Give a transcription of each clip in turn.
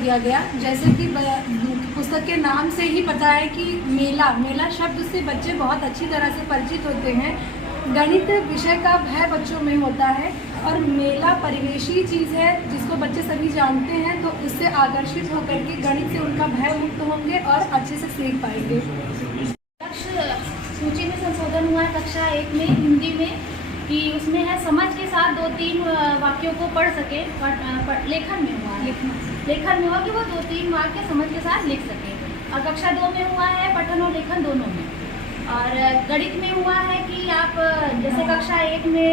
दिया गया। जैसे कि पुस्तक के नाम से ही पता है कि मेला शब्द से बच्चे बहुत अच्छी तरह से परिचित होते हैं। गणित विषय का भय बच्चों में होता है और मेला परिवेशी चीज़ है जिसको बच्चे सभी जानते हैं, तो उससे आकर्षित होकर के गणित से उनका भय मुक्त होंगे और अच्छे से सीख पाएंगे। सूची में संशोधन हुआ है कक्षा 1 में हिंदी में कि उसमें है समझ के साथ 2-3 वाक्यों को पढ़ सके। लेखन में हुआ कि वो 2-3 वाक्य समझ के साथ लिख सके। और कक्षा 2 में हुआ है पठन और लेखन दोनों में। और गणित में हुआ है कि आप जैसे कक्षा 1 में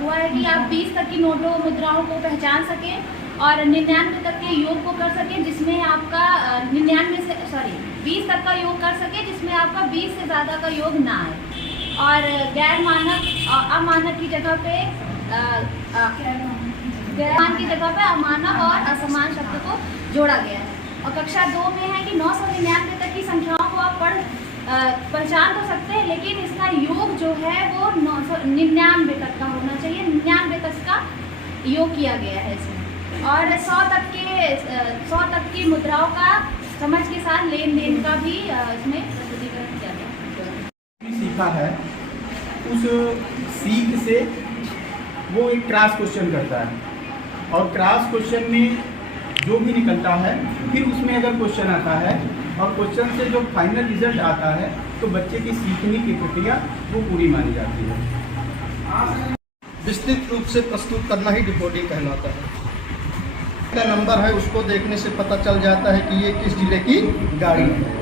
हुआ है कि आप 20 तक की नोटों मुद्राओं को पहचान सकें और 99 तक के योग को कर सकें, जिसमें आपका 20 तक का योग कर सकें जिसमें आपका 20 से ज़्यादा का योग ना आए। और गैर मानक अमानक की जगह पे अमानक और असमान शब्द को जोड़ा गया है। और कक्षा 2 में है कि 999 तक की संख्याओं को आप पहचान तो सकते हैं, लेकिन इसका योग जो है वो 999 तक का होना चाहिए। 99 तक का योग किया गया है इसमें। और 100 तक की मुद्राओं का समझ के साथ लेन देन का भी इसमें प्रस्तुतिकरण किया गया। सीखा है उस सीख से वो एक क्रॉस क्वेश्चन करता है और क्रॉस क्वेश्चन में जो भी निकलता है फिर उसमें अगर क्वेश्चन आता है और क्वेश्चन से जो फाइनल रिजल्ट आता है तो बच्चे की सीखने की प्रक्रिया वो पूरी मानी जाती है। विस्तृत रूप से प्रस्तुत करना ही डिकोडिंग कहलाता है। का नंबर है उसको देखने से पता चल जाता है कि ये किस जिले की गाड़ी है।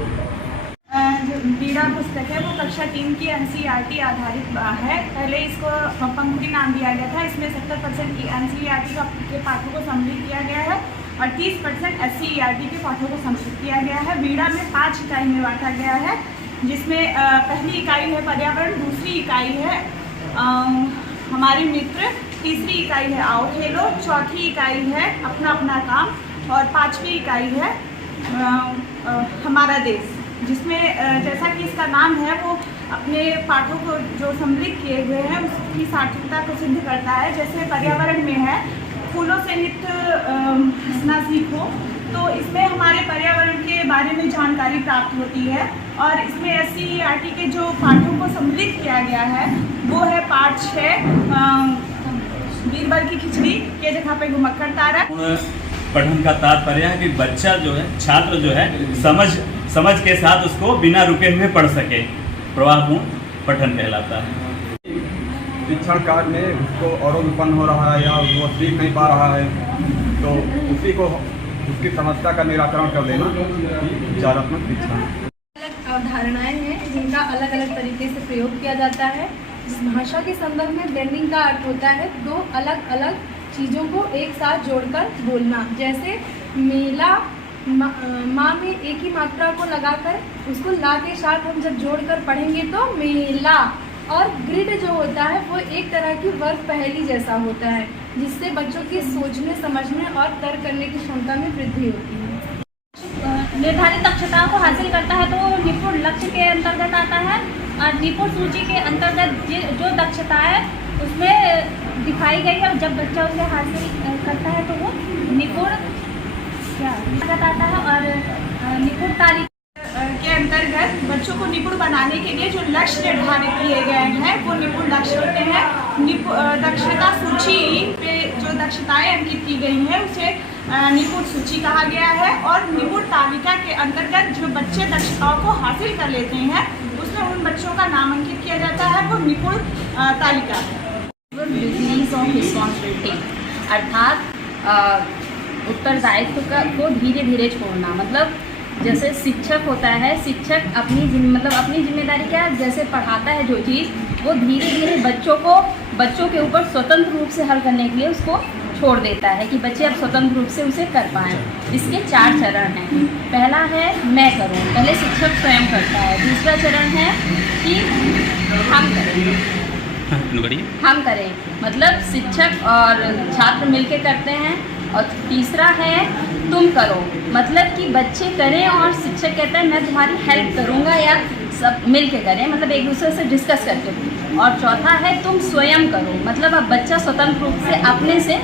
जो बीड़ा पुस्तक है वो कक्षा 3 की NCERT आधारित है। पहले इसको पंखुड़ी नाम दिया गया था। इसमें 70% की NCERT के पाठों को सम्मिलित किया गया है और 30% SCERT के पाठों को सम्मिलित किया गया है। बीड़ा में 5 इकाई में बांटा गया है, जिसमें पहली इकाई है पर्यावरण, दूसरी इकाई है हमारे मित्र, तीसरी इकाई है आओ खेलो, चौथी इकाई है अपना अपना काम और 5वीं इकाई है हमारा देश, जिसमें जैसा कि इसका नाम है वो अपने पाठों को जो सम्मिलित किए हुए हैं उसकी सार्थकता को सिद्ध करता है। जैसे पर्यावरण में है फूलों से नित्य हंसना सीखो, तो इसमें हमारे पर्यावरण के बारे में जानकारी प्राप्त होती है। और इसमें SCERT के जो पाठों को सम्मिलित किया गया है वो है पाठ 6 बीरबल की खिचड़ी के जगह पे घुमक्कड़ तारा। पठन का तात्पर्य है कि बच्चा जो है, छात्र जो है समझ के साथ उसको बिना रुके हुए पढ़ सके। प्रवाहपूर्ण पठन कहलाता है। शिक्षण कार्य में उसको अवरोध उत्पन्न हो रहा है या वो सीख नहीं पा रहा है तो उसी को उसकी समस्या का निराकरण कर देना विचारात्मक शिक्षा। अलग अवधारणाएं हैं जिनका अलग अलग तरीके से प्रयोग किया जाता है। जिस भाषा के संदर्भ में ब्लेंडिंग का अर्थ होता है 2 अलग अलग चीज़ों को एक साथ जोड़कर बोलना। जैसे मेला माँ में एक ही मात्रा को लगाकर उसको ला के साथ हम जब जोड़कर पढ़ेंगे तो मेला। और ग्रिड जो होता है वो एक तरह की वर्ग पहेली जैसा होता है, जिससे बच्चों की सोचने, समझने और तर्क करने की क्षमता में वृद्धि होती है। निर्धारित दक्षताओं को हासिल करता है तो निपुण लक्ष्य के अंतर्गत आता है। और निपुण सूची के अंतर्गत जो दक्षता है उसमें दिखाई गई है, जब बच्चा उसे हासिल करता है तो वो निपुण आता है। और निपुण तारीख के अंतर्गत बच्चों को निपुण बनाने के लिए जो लक्ष्य निर्धारित किए गए हैं वो निपुण लक्ष्य होते हैं। दक्षता सूची पे जो दक्षताएं अंकित की गई हैं उसे निपुण सूची कहा गया है। और निपुण तालिका के अंतर्गत जो बच्चे दक्षताओं को हासिल कर लेते हैं उसमें उन बच्चों का नामांकित किया जाता है, वो निपुण तालिका है। रिलीज ऑफ रिस्पॉन्सिबिलिटी अर्थात उत्तरदायित्व को धीरे धीरे छोड़ना। मतलब जैसे शिक्षक होता है, शिक्षक अपनी जिम्मेदारी क्या है, जैसे पढ़ाता है जो चीज़ वो धीरे धीरे बच्चों के ऊपर स्वतंत्र रूप से हल करने के लिए उसको छोड़ देता है कि बच्चे अब स्वतंत्र रूप से उसे कर पाएँ। इसके 4 चरण हैं। पहला है मैं करूँ, पहले शिक्षक स्वयं करता है। दूसरा चरण है कि हम करें, मतलब शिक्षक और छात्र मिलके करते हैं। और तीसरा है तुम करो, मतलब कि बच्चे करें और शिक्षक कहता है मैं तुम्हारी हेल्प करूँगा या सब मिल के करें, मतलब एक दूसरे से डिस्कस करके। और चौथा है तुम स्वयं करो, मतलब अब बच्चा स्वतंत्र रूप से अपने से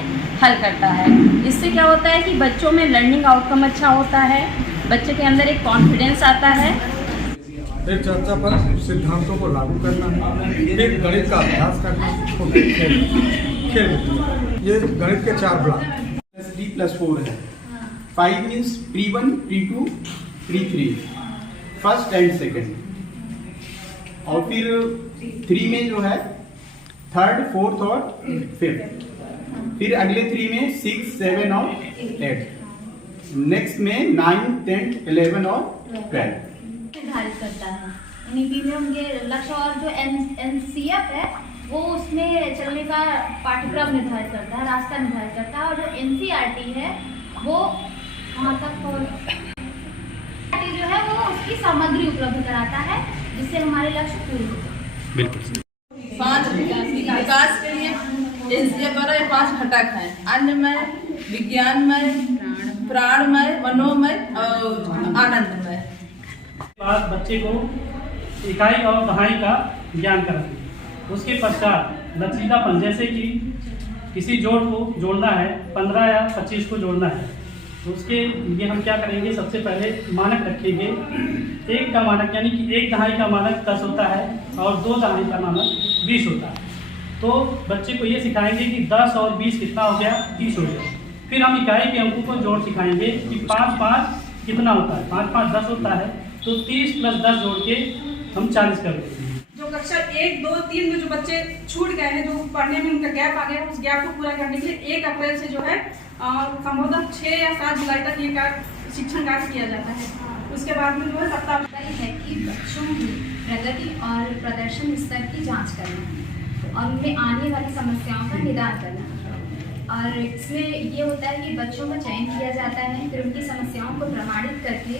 हल करता है। इससे क्या होता है कि बच्चों में लर्निंग आउटकम अच्छा होता है, बच्चे के अंदर एक कॉन्फिडेंस आता है। फिर चर्चा पर सिद्धांतों को लागू करना, फिर गणित का अभ्यास करना, फिर खेल। ये गणित के 4 ब्लॉक। D+4 है। 5 means Pre1, Pre2, Pre3, first and second. और फिर 3 में जो है थर्ड, फोर्थ और फिफ्थ। फिर अगले 3 में 6, 7 और 8। नेक्स्ट में 9, 10, 11 और 12 निर्धारित करता है। यानी कि में उनके लक्ष्य और जो NCF है वो उसमें चलने का पाठ्यक्रम निर्धारित करता है, रास्ता निर्धारित करता है। और जो NCERT है वो वहाँ तक जो है वो उसकी सामग्री उपलब्ध कराता है जिससे हमारे लक्ष्य पूरे हो जाए। बिल्कुल। 5 विकास के लिए ये 5 घटक हैं: अन्नमय, विज्ञानमय, प्राणमय, मनोमय और आनंदमय। बाद बच्चे को इकाई और दहाई का ज्ञान कराएंगे। उसके पश्चात लचीलापन, जैसे कि किसी जोड़ को जोड़ना है, 15 या 25 को जोड़ना है, तो उसके लिए हम क्या करेंगे, सबसे पहले मानक रखेंगे। 1 का मानक यानी कि 1 दहाई का मानक 10 होता है और 2 दहाई का मानक 20 होता है। तो बच्चे को ये सिखाएंगे कि 10 और 20 कितना हो गया, 30 हो गया। फिर हम इकाई के अंकों को जोड़ सिखाएंगे कि 5, 5 कितना होता है, 5, 5 10 होता है, तो 30 + 10 जोड़ के हम 40 कर देते हैं। जो कक्षा 1, 2, 3 में जो बच्चे छूट गए हैं, जो पढ़ने में उनका गैप आ गया, उस गैप को पूरा करने के लिए 1 अप्रैल से जो है संभवतः 6 या 7 जुलाई तक ये शिक्षण कार्य किया जाता है। उसके बाद में जो है सप्ताह है कि बच्चों की प्रगति और प्रदर्शन स्तर की जांच करना और उनमें आने वाली समस्याओं का निदान करना। और इसमें ये होता है कि बच्चों का चयन किया जाता है, फिर उनकी समस्याओं को प्रमाणित करके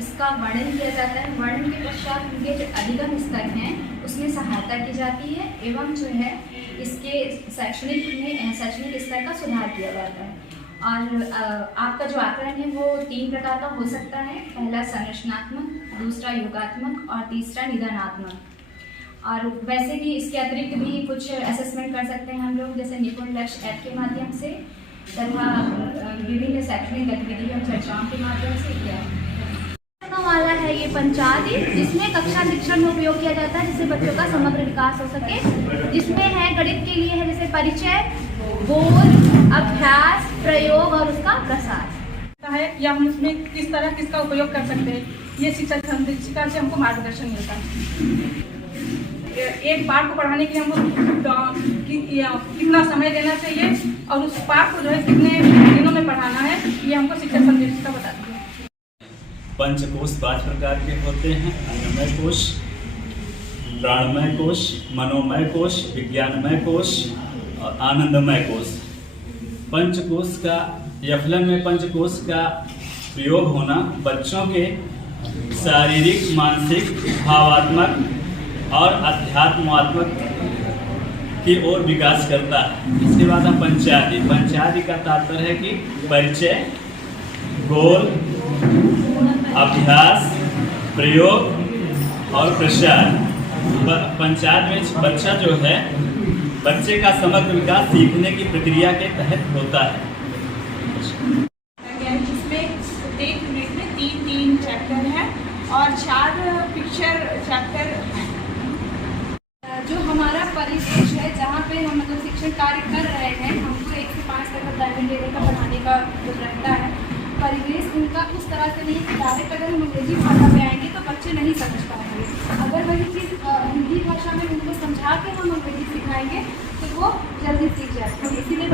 इसका वर्णन किया जाता है। वर्णन के पश्चात उनके जो अधिगम स्तर हैं उसमें सहायता की जाती है एवं जो है इसके शैक्षणिक स्तर का सुधार किया जाता है। और आपका जो आकलन है वो 3 प्रकार का हो सकता है। पहला संरचनात्मक, दूसरा योगात्मक और तीसरा निदानात्मक। और वैसे भी इसके अतिरिक्त भी कुछ असेसमेंट कर सकते हैं हम लोग, जैसे निपुण लक्ष्य ऐप के माध्यम से तथा विभिन्न शैक्षणिक गतिविधि और चर्चाओं के माध्यम से किया वाला है ये पंचायत, जिसमें कक्षा शिक्षण में उपयोग किया जाता है जिससे बच्चों का समग्र विकास हो सके। जिसमें है गणित के लिए है जैसे परिचय, बोध, अभ्यास, प्रयोग और उसका प्रसार है, या हम उसमें किस तरह किसका उपयोग कर सकते हैं, ये शिक्षिका से हमको मार्गदर्शन मिलता है। एक पाठ को पढ़ाने के लिए हमको कितना समय देना चाहिए और उस पाठ को जो है कितने दिनों में पढ़ाना है, ये हमको शिक्षक संदेशिका बताती है। पंचकोश 5 प्रकार के होते हैं: अन्नमय कोश, प्राणमय कोश, मनोमय कोश, विज्ञानमय कोश और आनंदमय कोश। पंचकोश का यफलन में पंचकोश का प्रयोग होना बच्चों के शारीरिक, मानसिक, भावात्मक और अध्यात्मात्मक की ओर विकास करता है। इसके बाद हम पंचादि का तात्पर्य है कि परिचय, गोल, अभ्यास, प्रयोग और प्रसार। पंचायत में बच्चा जो है, बच्चे का समग्र विकास सीखने की प्रक्रिया के तहत होता है। जिसमें प्रत्येक यूनिट में 3 चैप्टर हैं और 4 पिक्चर चैप्टर हैं। जो हमारा परिवेश है जहाँ पे हम मतलब शिक्षण कार्य कर रहे हैं, हमको 1 से 5 तक अध्ययन देने का पढ़ाने का जो रहता है, परिवेश उनका उस तरह से नहीं कि डायरेक्ट अगर हम अंग्रेजी भाषा में आएंगे तो बच्चे नहीं समझ पाएंगे। अगर वही चीज़ हिंदी भाषा में उनको समझा के हम अंग्रेजी सिखाएंगे तो वो जल्दी सीख जाते हैं। इसीलिए